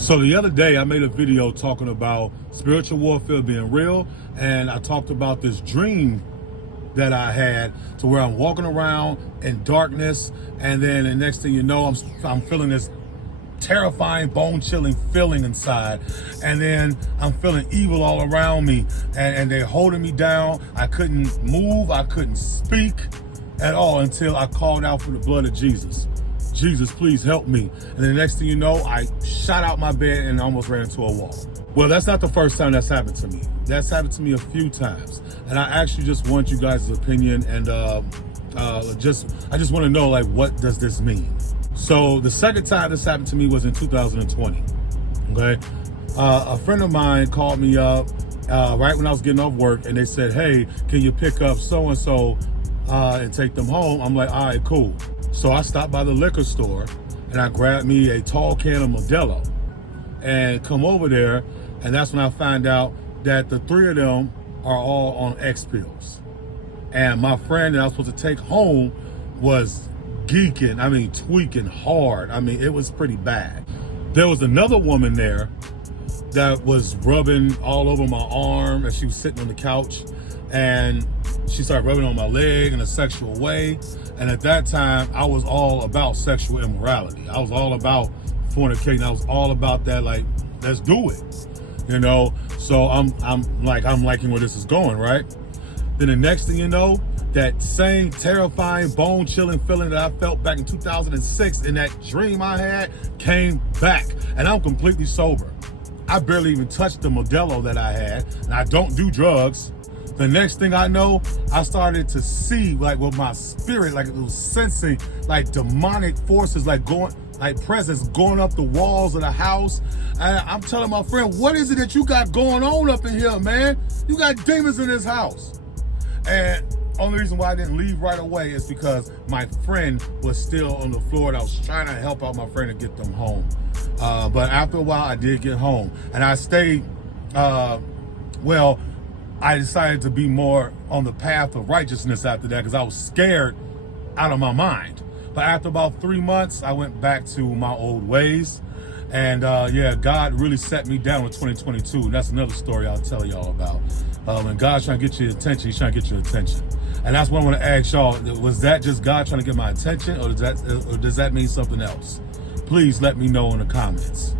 So the other day I made a video talking about spiritual warfare being real, and I talked about this dream that I had to where I'm walking around in darkness, and then the next thing you know, I'm feeling this terrifying, bone-chilling feeling inside, and then I'm feeling evil all around me, and they're holding me down. I couldn't move, I couldn't speak at all until I called out for the blood of Jesus. Jesus, please help me. And then the next thing you know, I shot out my bed and almost ran into a wall. Well, that's not the first time that's happened to me. That's happened to me a few times. And I actually just want you guys' opinion, and I just want to know, like, what does this mean? So the second time this happened to me was in 2020, okay? A friend of mine called me up right when I was getting off work, and they said, hey, can you pick up so-and-so and take them home? I'm like, all right, cool. So I stopped by the liquor store and I grabbed me a tall can of Modelo and come over there, and that's when I find out that the three of them are all on X pills. And my friend that I was supposed to take home was geeking, tweaking hard. It was pretty bad. There was another woman there that was rubbing all over my arm as she was sitting on the couch, and she started rubbing on my leg in a sexual way. And at that time, I was all about sexual immorality. I was all about fornicating. I was all about that, like, let's do it, you know? So I'm liking where this is going, right? Then the next thing you know, that same terrifying, bone-chilling feeling that I felt back in 2006 in that dream I had came back. And I'm completely sober. I barely even touched the Modelo that I had, and I don't do drugs. The next thing I know, I started to see, like, with my spirit, like it was sensing like demonic forces, like presence going up the walls of the house. And I'm telling my friend, what is it that you got going on up in here, man? You got demons in this house. And only reason why I didn't leave right away is because my friend was still on the floor, and I was trying to help out my friend to get them home. But after a while, I did get home, and I stayed, I decided to be more on the path of righteousness after that, because I was scared out of my mind. But after about 3 months, I went back to my old ways. And God really set me down in 2022. And that's another story I'll tell y'all about. When God's trying to get your attention, he's trying to get your attention. And that's what I want to ask y'all. Was that just God trying to get my attention, or does that mean something else? Please let me know in the comments.